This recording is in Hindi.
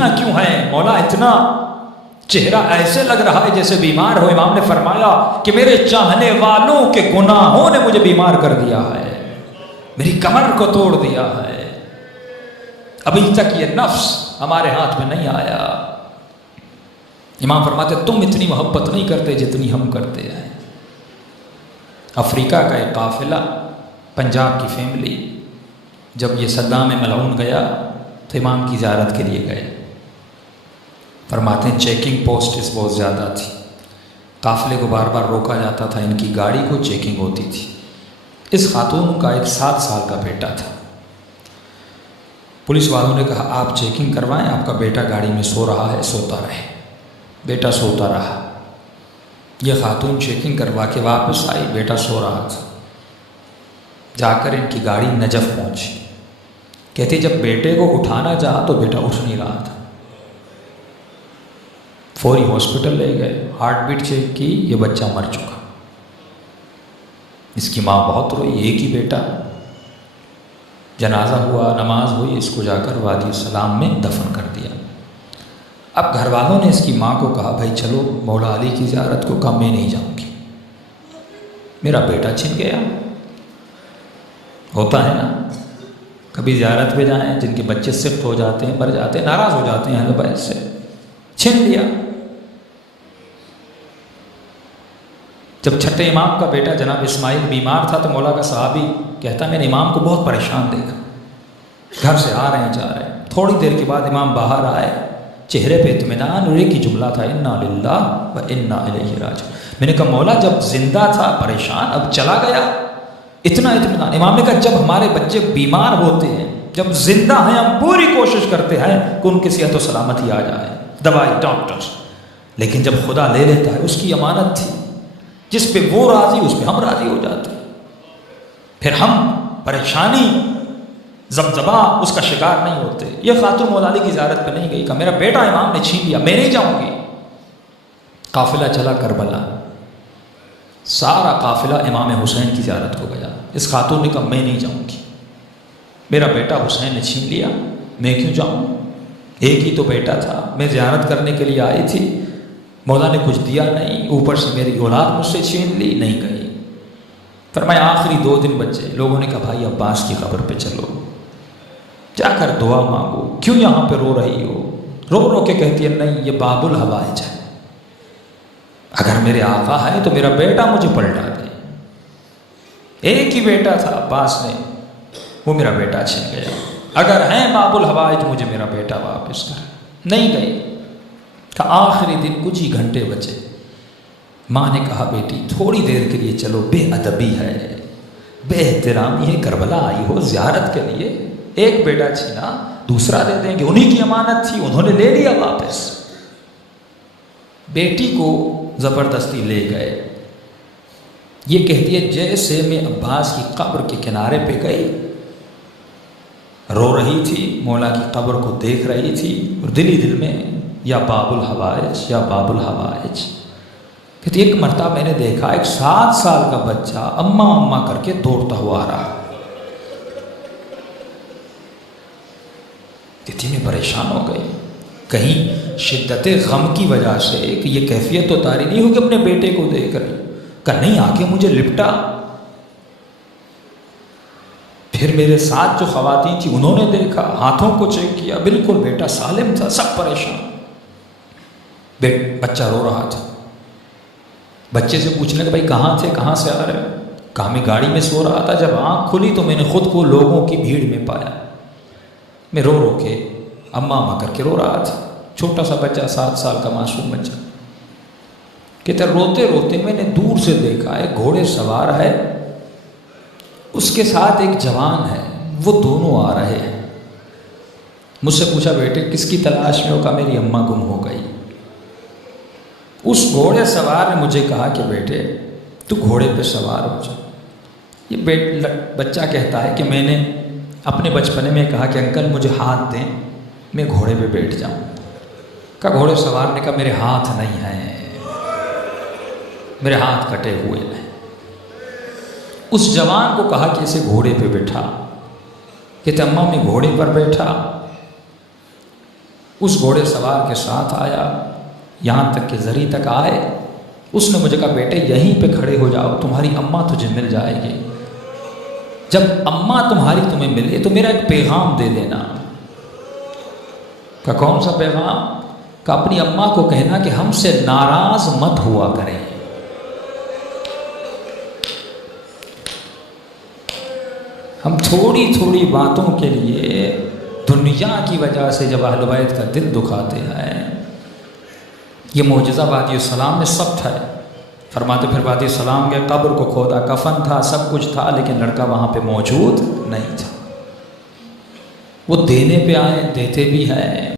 उल्टियां क्यों हैं मौला, इतना चेहरा ऐसे लग रहा है जैसे बीमार हो। इमाम ने फरमाया कि मेरे चाहने वालों के गुनाहों ने मुझे बीमार कर दिया है, मेरी कमर को तोड़ दिया है। अभी तक ये नफ्स हमारे हाथ में नहीं आया। इमाम फरमाते तुम इतनी मोहब्बत नहीं करते जितनी हम करते हैं। अफ्रीका का एक काफिला, पंजाब की फैमिली, जब ये सद्दाम मलऊन गया तो इमाम की ज़ियारत के लिए गए। फरमाते हैं चेकिंग पोस्ट बहुत ज़्यादा थी, काफ़िले को बार बार रोका जाता था, इनकी गाड़ी को चेकिंग होती थी। इस खातून का एक 7 साल का बेटा था। पुलिस वालों ने कहा आप चेकिंग करवाएं, आपका बेटा गाड़ी में सो रहा है, सोता रहे। बेटा सोता रहा। यह खातून चेकिंग करवा के वापस आई, बेटा सो रहा था। जाकर इनकी गाड़ी नजफ़ पहुंची। कहते जब बेटे को उठाना चाहा तो बेटा उठ नहीं रहा था। फौरी हॉस्पिटल ले गए, हार्ट बीट चेक की, ये बच्चा मर चुका। इसकी माँ बहुत रोई, एक ही बेटा। जनाजा हुआ, नमाज हुई, इसको जाकर वादी सलाम में दफन कर दिया। अब घर वालों ने इसकी माँ को कहा भाई चलो मौला अली की ज़ियारत को। कम मैं नहीं जाऊँगी, मेरा बेटा छिन गया। होता है ना, कभी ज़ियारत पे जाएं, जिनके बच्चे सिफ्ट हो जाते हैं, मर जाते हैं, नाराज़ हो जाते हैं अहल बैत से, छिन लिया। जब छठे इमाम का बेटा जनाब इस्माइल बीमार था तो मौला का सहाबी कहता मैंने इमाम को बहुत परेशान देखा, घर से आ रहे हैं जा रहे हैं। थोड़ी देर के बाद इमाम बाहर आए, चेहरे पे इत्मीनान, और एक ही जुमला था इन्ना लिल्लाह व इन्ना इलैहि राजिऊन। मैंने कहा मौला जब जिंदा था परेशान, अब चला गया इतना इत्मीनान। इमाम ने कहा जब हमारे बच्चे बीमार होते हैं, जब जिंदा हैं, हम पूरी कोशिश करते हैं कि उनकी सेहत और सलामती आ जाए, दवाई डॉक्टर्स, लेकिन जब खुदा ले लेता है, उसकी अमानत थी, जिस पे वो राजी उस पे हम राजी हो जाते। फिर हम परेशानी जबजबा उसका शिकार नहीं होते। यह खातून मौला अली की ज़ियारत पे नहीं गई, कहा मेरा बेटा इमाम ने छीन लिया, मैं नहीं जाऊंगी। काफिला चला करबला, सारा काफिला इमाम हुसैन की ज़ियारत को गया। इस खातून ने कहा मैं नहीं जाऊंगी, मेरा बेटा हुसैन ने छीन लिया, मैं क्यों जाऊं, एक ही तो बेटा था, मैं ज़ियारत करने के लिए आई थी, मौला ने कुछ दिया नहीं, ऊपर से मेरी औलाद मुझसे छीन ली, नहीं गई। फरमाया आखिरी 2 दिन बचे। लोगों ने कहा भाई अब्बास की खबर पे चलो, जाकर दुआ मांगो, क्यों यहाँ पे रो रही हो। रो रो के कहती है नहीं ये बाबुल हवाइज है, अगर मेरे आका है तो मेरा बेटा मुझे पलटा दे। एक ही बेटा था अब्बास ने, वो मेरा बेटा छिन गया, अगर है बाबुल हवाइज मुझे मेरा बेटा वापस कर। नहीं गई। का आखिरी दिन कुछ ही घंटे बचे। माँ ने कहा बेटी थोड़ी देर के लिए चलो, बेअदबी है, बेएहतरामी है, करबला आई हो ज़ियारत के लिए, एक बेटा छीना दूसरा दे देंगे, उन्हीं की अमानत थी, उन्होंने ले लिया वापस। बेटी को ज़बरदस्ती ले गए। ये कहती है जैसे मैं अब्बास की कब्र के किनारे पे गई, रो रही थी, मौला की कब्र को देख रही थी, और दिल ही दिल में या बाबुल हवाइज या बाबुल हवाइज। कहती एक मरतबा मैंने देखा एक 7 साल का बच्चा अम्मा अम्मा करके दौड़ता हुआ आ रहा। कहती मैं परेशान हो गई, कहीं शिद्दत गम की वजह से कि ये कैफियत तो तारी नहीं होगी अपने बेटे को देखकर। कहा नहीं, आके मुझे लिपटा। फिर मेरे साथ जो खवातीन थी उन्होंने देखा, हाथों को चेक किया, बिल्कुल बेटा सालिम था, सब परेशान। बच्चा रो रहा था। बच्चे से पूछने का भाई कहाँ थे, कहाँ से आ रहे हो? कहा मैं गाड़ी में सो रहा था, जब आँख खुली तो मैंने खुद को लोगों की भीड़ में पाया। मैं रो रो के अम्मा अम्मा करके रो रहा था। छोटा सा बच्चा, 7 साल का मासूम बच्चा। कहते रोते रोते मैंने दूर से देखा एक घोड़े सवार है, उसके साथ एक जवान है, वो दोनों आ रहे हैं। मुझसे पूछा बेटे किसकी तलाश में हो? कहा मेरी अम्मा गुम हो गई। उस घोड़े सवार ने मुझे कहा कि बेटे तू घोड़े पे सवार हो जा। ये बच्चा कहता है कि मैंने अपने बचपने में कहा कि अंकल मुझे हाथ दें, मैं घोड़े पे बैठ जाऊं। का घोड़े सवार ने कहा मेरे हाथ नहीं हैं, मेरे हाथ कटे हुए हैं। उस जवान को कहा कि इसे घोड़े पे बैठा। कहते अम्मा मैं घोड़े पर बैठा, उस घोड़े सवार के साथ आया, यहाँ तक कि ज़री तक आए। उसने मुझे कहा बेटे यहीं पे खड़े हो जाओ, तुम्हारी अम्मा तुझे मिल जाएगी। जब अम्मा तुम्हारी तुम्हें मिले तो मेरा एक पैगाम दे देना। का कौन सा पैगाम? का अपनी अम्मा को कहना कि हमसे नाराज मत हुआ करें। हम थोड़ी थोड़ी बातों के लिए दुनिया की वजह से जब अहले बैत का दिल दुखाते हैं। ये मोजज़ा वादी सलाम में सब था। फरमाते फिर वादी सलाम के कब्र को खोदा, कफन था, सब कुछ था, लेकिन लड़का वहाँ पे मौजूद नहीं था। वो देने पे आए, देते भी हैं।